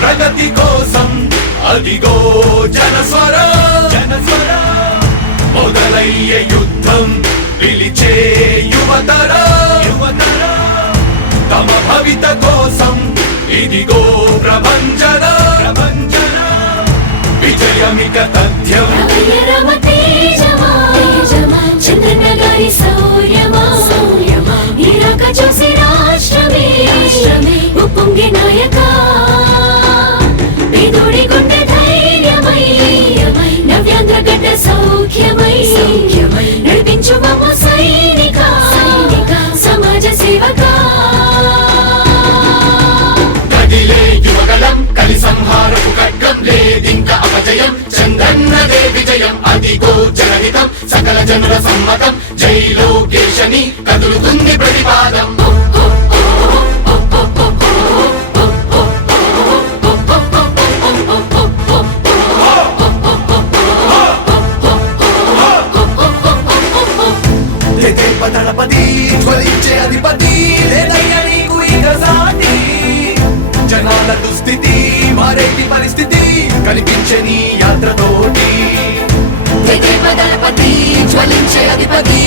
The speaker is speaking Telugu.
ప్రగతి కోసం అదిగో జనస్వర. జనస్వర మొదలయ్యే యుద్ధం పిలిచే యువతర. యువతర తమ భవిత కోసం ఇదిగో ప్రభంజన. ప్రభంజన. విజయమిక తథ్యం. యువగలం కలి సంహారపు ఖడ్గం లేదింక అపజయం చంద్రన్నదే విజయం అదిగో జనహితం సకల జనుల సమ్మతం జై లోకేశని కదులుతుంది ప్రతిపాదం. దళపతి జ్వలించే అధిపతి లేదయ్యా నీకు ఇక సాటి పరిస్థితి కనిపించే నీ యాత్రతోటి దళపతి జ్వలించే అధిపతి